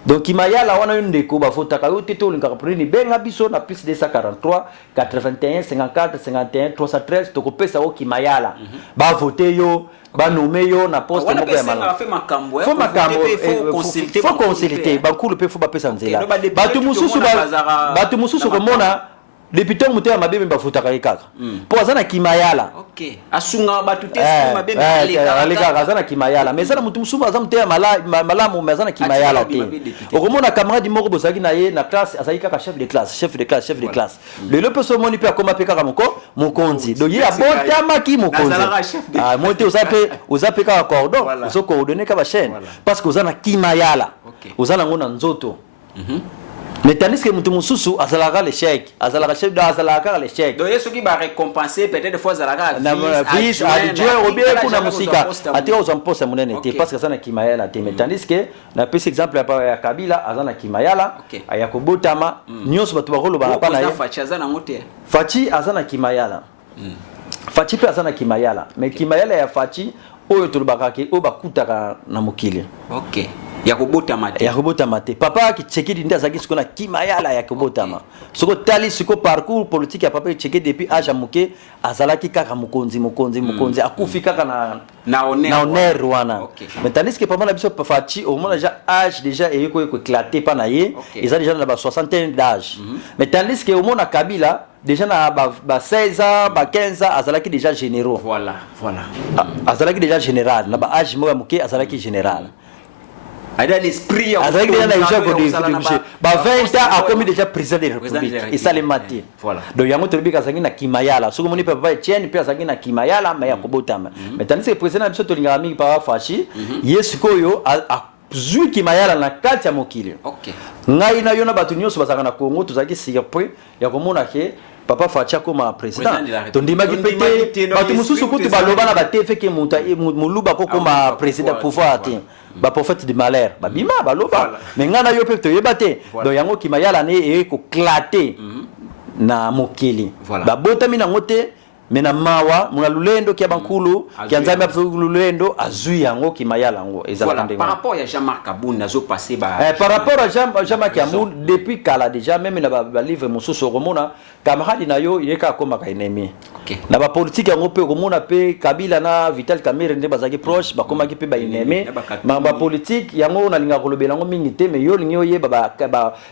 donc kimayala wana yo ndeko ba votaka yo te to olingaka preni benga biso na plus 243 81 54 51 313 to kopesa o kimayala ba voter yo ba nomé yo na poste moko ya mala faut consulter ba kulu pe faut ba pesa nzela batu mususu komona député muté ya mabebe ba futaka ekaka po azana kimayala asunga batu te mabebe aleka azana kimayala mais sana mutu mususu azana muté ya malamu mais azana kimayala te okomona camarade moko bosaki na ye na classe azali kaka chef de classe le lope so moni pe akoma pe kaka mokonzi do ye abotama ki mokonzi monte ozape kaka cordon ozo coordonner ka ba chaîne parce que ozana kimayala ozana ngona nzoto mais tandis que mutu mususu azalaka l'échec azalaka chef de azalaka l'échec donc yeso ki ba récompenser peut-être fois azalaka vice adjoint ou bien kuna musika ati aux imposts monene te parce que ça na kimayala te mais tandis que na pese exemple ya Kabila azana kimayala aya kobotama nyonso batu bakolo bana pa na ye Fachi azana kimayala Fachi pe azana kimayala mais kimayala ya Fachi oyo tolobaka ke o bakutaka na mokili ya kobota mate papa ki Tshisekedi nda zaki siko na kimayala ya kobotama soko tali siko parcours politique ya papa Tshisekedi depuis âge amuke azalaki kaka mukonzi akufi kaka na honneur wana mais tandis que papa na biso Fachi au moins déjà âge déjà eko éclaté pa na ye ils ont déjà na ba 60 d'âge mais tandis que au moins na Kabila déjà na ba 16 ans ba 15 ans azalaki déjà généraux voilà azalaki déjà général na ba âge mo amuke azalaki général l'esprit avec déjà ba 20 ans a commis déjà président de la République et ça les maté donc yango tolobi kazangi na kimayala soko moni papa Etienne pe azangi na kimayala mais yakobotama mais tandis que président biso tolinga mingi pa Fachi yesikoyo zui kimayala na kati ya mokili ngai na yona batu nyonso bazaka na Congo tozaki surpris ya komona ke papa Fachi akoma président tondimaki pete batu mususu kutu baloba na batefe ke muluba kokoma président pouvoir te ba prophète de malheur ba bima baloba mais ngana yo pe to yebate donc yango kimayala ne e ko claté na mokili ba botami na ngote mena mawa muna lulendo kia bankulu kia nzambe lulendo azui yango kimayala ngo ezala par rapport à Jean-Marc Kabunda zo passé par rapport à Jean-Marc Kabunda depuis kala déjà même na ba livre mususu romona camarade na yo yeka koma ka ennemi na ba politique yango pe romona pe Kabila na Vital Kamerhe nde bazaki proche ba koma ki pe ba ennemi ba politique yango na linga kolobela ngo mingi te mais yo linyo ye ba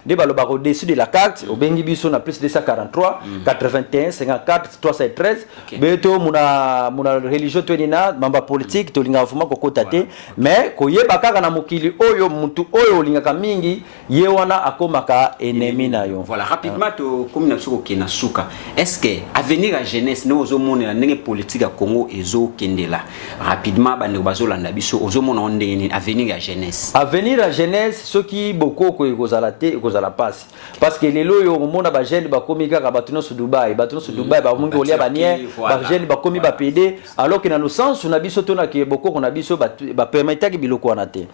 nde ba loba ko dessus de la carte au bengi biso na plus 243 81 54 313 beto muna religion tenina mamba politique to linga fuma kokota te mais ko yeba kaka na mokili oyo mutu oyo linga ka mingi ye wana akomaka ennemi na yo voilà rapidement to comme na soko kena suka est-ce que avenir à jeunesse no ozomona na ndenge politique ya Congo ezo kendela rapidement bande bazolanda biso ozomona ndenge avenir à jeunesse soki bokoko ekozala te ekozala passe parce que lelo yo omona ba jeune bakomi kaka batuno su Dubai ba mungi olia banier ba jeune bakomi ba PD alors que na no sens na biso to na ke bokoko na biso ba permettre ki biloko wana te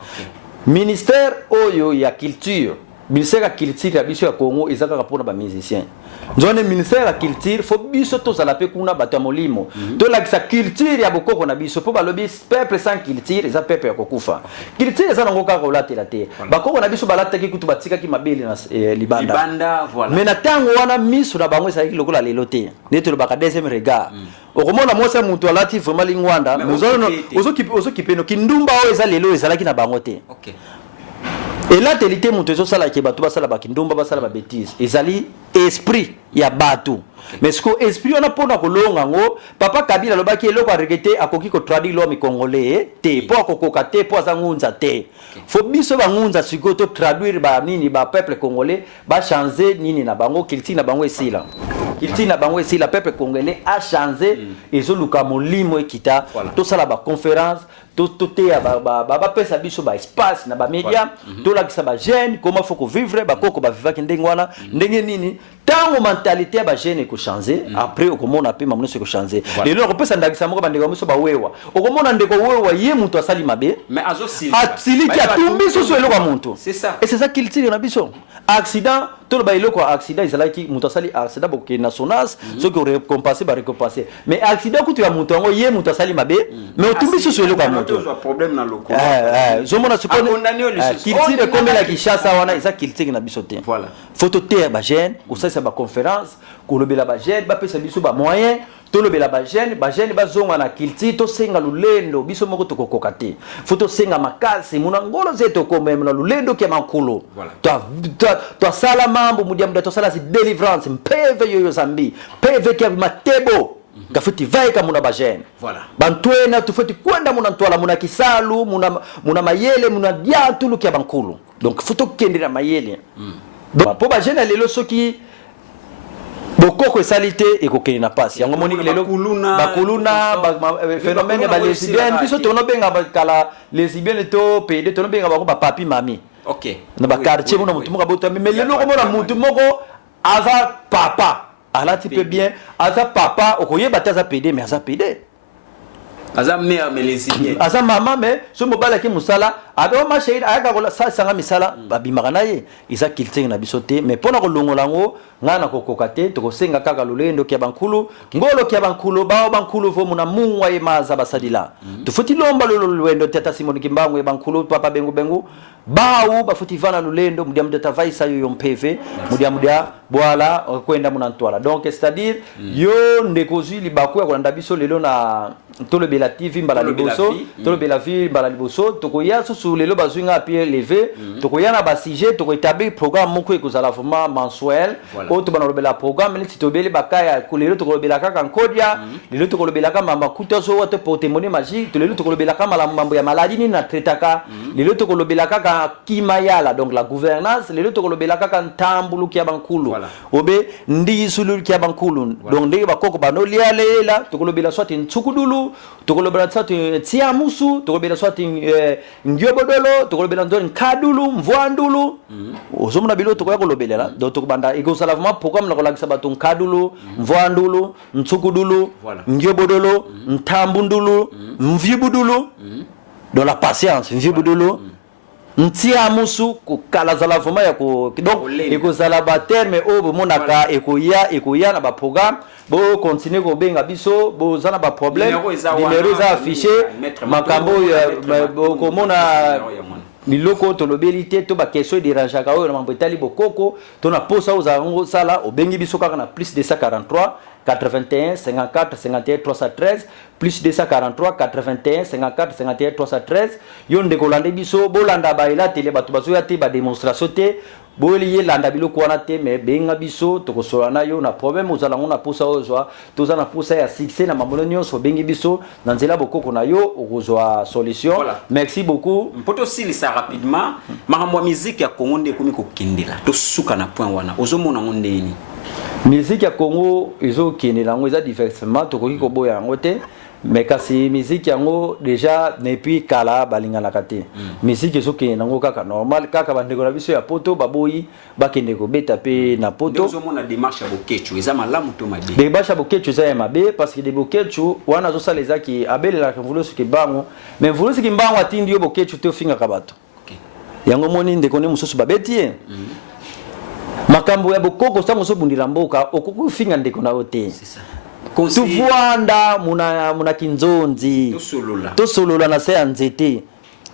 ministère oyo ya culture ministère ya culture ya biso ya Congo ezaka rapona ba musicien nzone ministère ya culture fo biso to zala pe kuna bato ya molimo to la sa culture ya bokoko na biso po balobi peuple sans culture eza peuple ya kokufa culture eza nango kaka olatela te bakoko na biso balataki kutu batika ki mabele na libanda voilà mais na tango wana miso na bango ezalaki lokola lelo te neto lo baka deuxième regard okomona mwasa muntu alati vraiment lingwanda ozo kipeno kindumba o eza lelo ezalaki na bango te et là telité mutezo sala ke batu basala bakindumba basala ba bêtise ezali esprit ya batu mais ce que esprit on a pona kolonga ngo papa Kabila lobaki eloko a regretter akoki ko traduire l'homme congolais te po akokoka te po azangunza te fo biso bangunza siko to traduire ba nini ba peuple congolais ba changer nini na bango kilti na bango esila peuple congolais a changé ezoluka molimo ekita to sala ba conférence to te ba pesa biso ba espace na ba média to la kisa ba jeune comment faut ko vivre ba koko ba vivaki ndenge wana ndenge nini tant mentalité ba jeune ko changer après okomona pe mamuno se ko changer lelo ko pesa ndakisa moko bandeko miso ba wewa okomona ndeko wewa ye muto asali mabe mais azo sili asiliki atumbi soso eloko muntu c'est ça et c'est ça qu'il tire na biso accident tout le bailo quoi accident izalaki muto asali accident bo ke nasonas ce que récompenser ba récompenser mais accident kutu ya muto ngo ye muto asali mabe mais otumbi soso eloko muntu problème na loko zo mona se qu'il tire comme la kishasa wana isa qu'il tire na biso te voilà photo terre ba jeune ko ça ba conférence ko lobela ba jeune ba pesa biso ba moyen to lobela ba jeune ba zonga na kilti to senga lulendo biso moko to kokoka te photo senga makasi muna ngolo zeto ko meme na lulendo ke mankulu to sala mambo mudia muda to sala si deliverance mpeve yoyo zambi peve ke matebo kafuti vai kama muna ba jeune voilà bantwena tufuti kwenda muna ntwala muna kisalu muna mayele muna diatulu ke bankulu donc photo kendira mayele donc po ba jeune lelo soki bokoko esalite ekokeni na pasi yango moni lelo bakuluna phénomène ba lesbienne biso tono benga bakala lesbienne to pede tono benga bako ba papi mami OK na ba quartier mona mutu moko bota mais lelo ko mona mutu moko aza papa alati pe bien aza papa okoyeba taza pede mais aza pede aza mère mais lesbienne aza mama mais so mobala ki musala ado ma shahid aya ka sa sanga misala babimaka na ye isa kilting na biso te mais pona ko longola ngo ngana kokoka te to kosenga kaka lulendo kia bankulu ngolo kia bankulu bao bankulu vo muna mungwa ye maza basadila tufuti lomba lulendo tata simoni kimbangu ye bankulu papa bengu bao bafuti vana lulendo mudia tavaisa yo mpeve mudia bwala kwenda muna ntwala donc c'est-à-dire yo ndekozi libako ya kolanda biso lelo na tolo bela TV mbala liboso tolo bela vie mbala liboso tokoya susu lelo bazwinga pied levé tokoya na ba sujet toko établir programme moko ekozala vraiment mensuel oto bana lobela programme ni titobele bakaya kolelo tokolobela kaka nkodia lelo tokolobela kama mamba kutazo wote portemone magique to lelo tokolobela kama la mambo ya maladie ni na tretaka lelo tokolobela kaka kimayala donc la gouvernance lelo tokolobela kaka ntambulu kia bankulu obe ndisulu kia bankulu donc ndenge bakoko banolia lela tokolobela swati ntsukudulu tokolobela swati tiamusu tokolobela swati ngiobodolo tokolobela ndoni nkadulu mvwandulu ozomuna bilo tokoya kolobelela donc tokobanda ekozala vraiment programme na kolakisa bato nkadulu mvwandulu ntsukudulu ngiobodolo ntambundulu mvibudulu dans la patience mvibudulu ntia musu kala zala voma ya ko donc ekozala ba terme o bomonaka ekoya na ba programme bo continuer ko benga biso bo zana ba problème numéro za affiché makambo ko mona miloko to lobelité to ba question dérange ka o na mambetali bokoko to na posa oza ngo sala obengi biso kaka na plus de 143 81 54 51 313 plus 243 81 54 51 313 yonde kolande biso bolanda ba ela tele batu bazo ya te ba démonstration te boli landa biloko wana te mais benga biso tokosola na yo na problème ozala ngona posa ozwa toza na posa ya succès na mamolo nyonso bengi biso na nzela bokoko na yo okozwa solution merci beaucoup mpoto silisa rapidement makambo ya musique ya Congo nde komi kokendela to suka na point wana ozomona ngondeni musique ya Congo ezokendela ngo eza diversement tokoki koboya yango te mais kasi musique yango déjà depuis kala balinganaka te musique ezokende nango kaka normal kaka bandeko na biso ya poto baboyi bakende kobeta pe na poto ozomona démarche ya bokechu eza malamu to mabe démarche ya bokechu eza ya mabe parce que de bokechu wana azosala ezaki abelelaka mvulusu kibango mais mvulusu kimbango atindi yo bokechu te ofingaka bato yango moni ndeko ne mosusu babeti ye makambo ya bokoko sango so bundila mboka okokufinga ndeko na ote tuvuanda muna kinzonzi tosolola na se ya nzete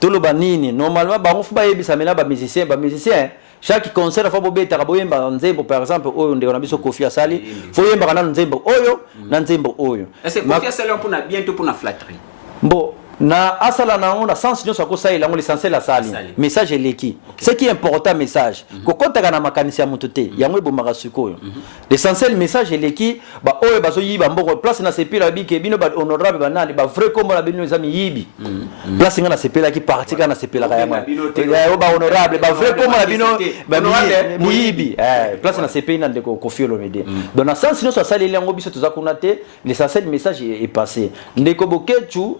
toloba nini normalement bango fu bayebisa mena ba musicien chaque concert fa bobeta boyemba nzembo par exemple oyo ndeko na biso Kofi asali fo yemba kana nzembo oyo na nzembo oyo est-ce que Kofi asali on na bientôt pour na flatterie bon na asala na on a sens nyo sako sai lango l'essentiel la sali message eleki ce qui est important message ko kotaka na makanisi ya mututé yango ebomaka sikoyo l'essentiel message eleki ba oyo bazo yiba mboko place na sepela bike bino ba honorable banani ba vrai comme la bino ezami yibi place ngana sepela ki parti kana sepela ka yango ba honorable ba vrai comme la bino ba yibi place na sepela ndeko Kofi Olomide donc na sens nyo sali lango biso tozakuna te l'essentiel message est passé ndeko bokechu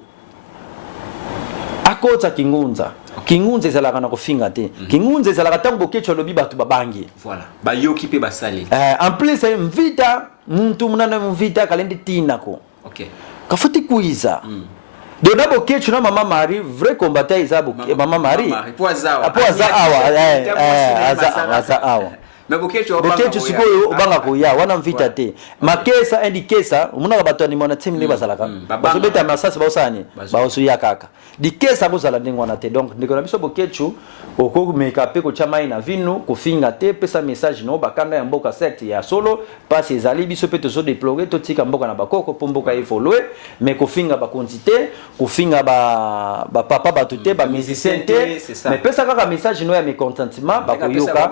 akota kingunza kingunza ezalaka na kofinga te kingunza ezalaka tango bokecho lobi batu babangi voilà bayoki pe basali en plus mvita muntu munana mvita kalende tinako okay kafuti kuiza dona bokecho na mama Marie vrai combattant izabu mama Marie poaza awa mais bokecho sikoyo obanga koya wana mvita te makesa endi kesa umunaka bato ni mona team ne bazalaka bazobeta masasi baosani baosuya kaka dikesa bozala ndenge wana te donc ndeko na biso bokecho okomeka pe ko chama ina vinu kofinga te pesa message no bakanda ya mboka secte ya solo pasi ezali biso pe tozo déplorer totika mboka na bakoko po mboka evoluer mais kofinga ba quantité kofinga ba papa ba tuté ba musicien te mais pesa kaka message no ya mécontentement bakoyoka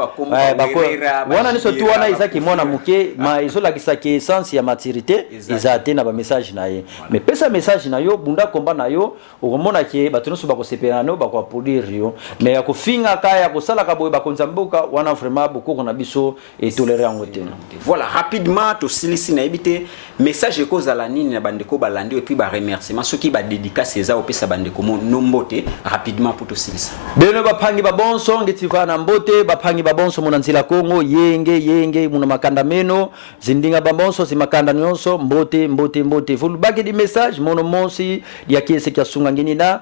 wana niso tu wana izaki mwana muke ma izola kisaki essence ya maturité izate na ba message na ye mais pesa message na yo bunda komba na yo okomona ke bato nyonso bakosepela no bakoaplaudir yo mais ya kofinga kaya kosala ka boye bakonza mboka wana vraiment bokoko na biso etoléré yango te voilà rapidement to silisi na ebité message ekozala nini na bandeko balandi et puis ba remerciement soki ba dédicace eza opesa bandeko nombote rapidement pour to silisa beno bapangi babonso ngetiva na mbote bapangi babonso mona nzila Kongo yenge muna makanda meno zindinga babonso zimakanda nyonso mbote fulbaki di message mono monsi ya kiese kya sunga ngini na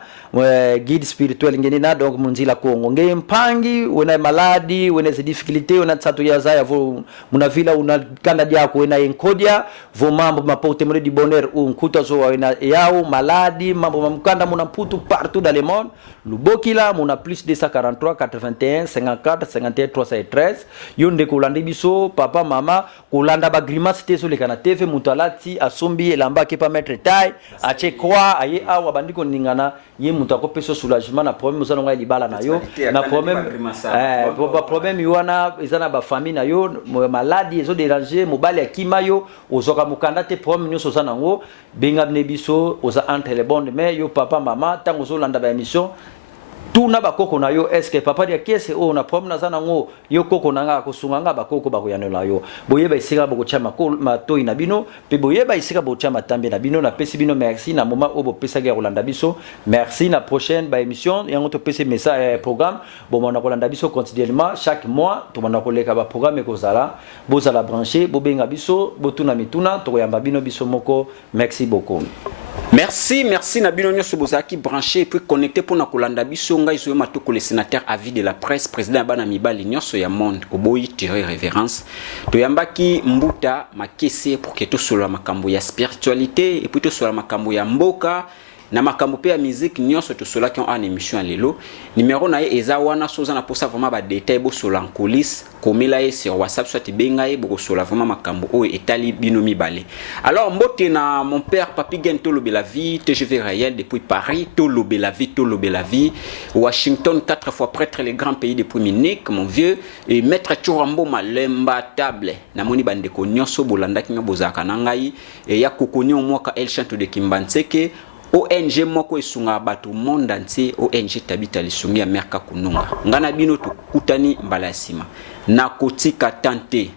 guide spirituel ngini na donc munzila Kongo nge mpangi wena maladi wena zi difficulté wena tsatu ya zaya vo muna vila una kanda diako wena enkodia vo mambo mapote mole di bonheur unkuta zo wena yao maladi mambo mamkanda muna putu partout dans le monde Lubokila muna plus 243 81 54 51 313 yonde kolanda biso papa mama kolanda ba grimace te so lekana TV mutalati asombi elamba ke pa mettre taille ache kwa aye awa bandiko ningana ye mutu akopeso soulagement na problème ozana ngai libala na yo na problème yona ezana ba famille na yo maladie ezo déranger mobali akima yo ozoka mukanda te problème nyoso zana ngo benga biso oza entre les bonnes mais yo papa mama tango zo landa ba émission tuna bakoko na yo est-ce que papa dia kese o na problème na zana ngo yo koko na nga kosunga nga bakoko bakoyanela yo boyeba isika bokochama ko matoi na bino pe boyeba isika bokochama tambe na bino na pesi bino merci na moment o bopesa ga rolanda biso merci na prochaine ba émission yango to pesi message programme bon mona kolanda biso continuellement chaque mois to mona koleka ba programme ekozala bozala branché bobenga biso botuna mituna to yamba bino biso moko merci beaucoup merci na bino nyonso bozaki branché et puis connecté pour na kolanda biso ngai zo matoko le sénateur avis de la presse président bana mibali nyonso ya monde oboyi tirer révérence to yambaki mbuta makese pour que to solo makambo ya spiritualité et puis to solo makambo ya mboka na makambo pe ya musique nyonso to solo ki en émission lelo numéro na ye eza wana soza na posa vraiment ba détail bo solo en coulisses komela ye sur WhatsApp soit benga ye bo solo vraiment makambo o etali bino mibale alors mbote na mon père Papi Gen to lobela vie TGV réel depuis Paris to lobela vie Washington 4 fois prêtre les grands pays depuis Munich mon vieux et maître Churambo Malemba table na moni bande ko nyonso bolanda ki ngobozaka na ngai e ya kokonyo mwaka El Chanto de Kimbanseke ONG moko esunga bato monde entier ONG tabita lisungi ya merka kununga ngana bino to kutani mbala sima na kotika tante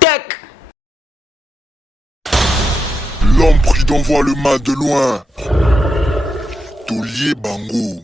tek L'homme prudent voit le mal de loin. Tolier Bango.